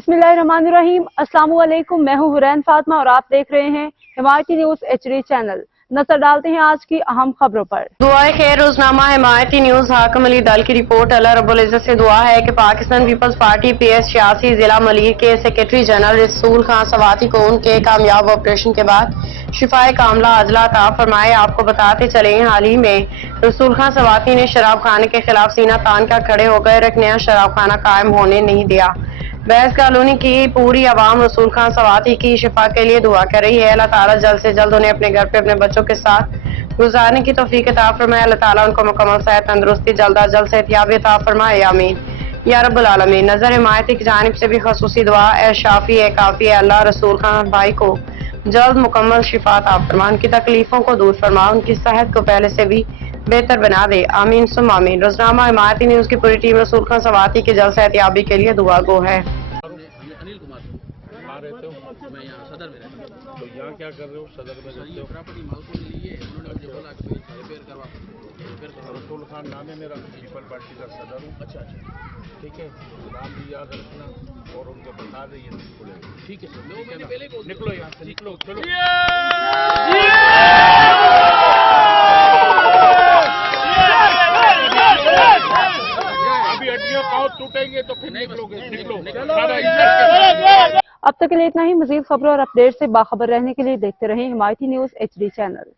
बिस्मिल्लाहिर्रहमानिर्रहीम। अस्सलाम वालेकुम। मैं हूं हुरैन फातिमा और आप देख रहे हैं हिमायती न्यूज HD चैनल। नजर डालते हैं आज की अहम खबरों पर। दुआए खैर रोजनामा हिमायती न्यूज हाकिम अली दल की रिपोर्ट। अल्लाह रब्बुल इज्जत से दुआ है कि पाकिस्तान पीपल्स पार्टी PS 86 जिला मलीर के सेक्रेटरी जनरल रसूल खान सवाती को उनके कामयाब ऑपरेशन के बाद शिफाए कामला अजला अता फरमाए। आपको बताते चले, हाल ही में रसूल खान सवाती ने शराब खाने के खिलाफ सीना तान कर खड़े होकर एक नया शराब खाना कायम होने नहीं दिया। बैस कॉलोनी की पूरी आवाम रसूल खान सवाती की शिफा के लिए दुआ कर रही है। अल्लाह ताला जल्द से जल्द उन्हें अपने घर पे अपने बच्चों के साथ गुजारने की तौफीक अता फरमाए। अल्लाह ताला उनको मुकम्मल सेहत तंदुरुस्ती जल्द अज जल्द सेहतियाबी अता फरमाए, आमीन या रब्बुल आलमीन। नजर हिमायती की जानिब से भी खसूसी दुआ, ए शाफी ए काफी ए अल्लाह रसूल खान भाई को जल्द मुकम्मल शिफा अता फरमा, उनकी तकलीफों को दूर फरमा, उनकी सेहत को पहले से भी बेहतर बना दे, आमीन सुम आमीन। रोजनामा हिमायती न्यूज की पूरी टीम रसूल खान सवाती की जल्द सेहतियाबी के लिए दुआ गो है। अनिल कुमार कहाँ रहते हो? मैं यहाँ सदर में रहता हूँ। तो यहाँ क्या कर रहे हो? सदर में रहते हो? प्रॉपर्टी मालकों ने ली है, उन्होंने मुझे बोला कि रिपेयर करवा। रसूल खान नाम है मेरा, पीपल पार्टी का सदर हूँ। अच्छा अच्छा, ठीक है, नाम भी याद रखना और उनको बता दें। ठीक है सर, निकलो यहाँ से, निकलो, चलो। अभी हड्डियाँ पाँव टूटेंगे तो फिर निकलोगे, निकलो। अब तक के लिए इतना ही। मजीद खबरों और अपडेट से बाखबर रहने के लिए देखते रहें हिमायती न्यूज HD चैनल।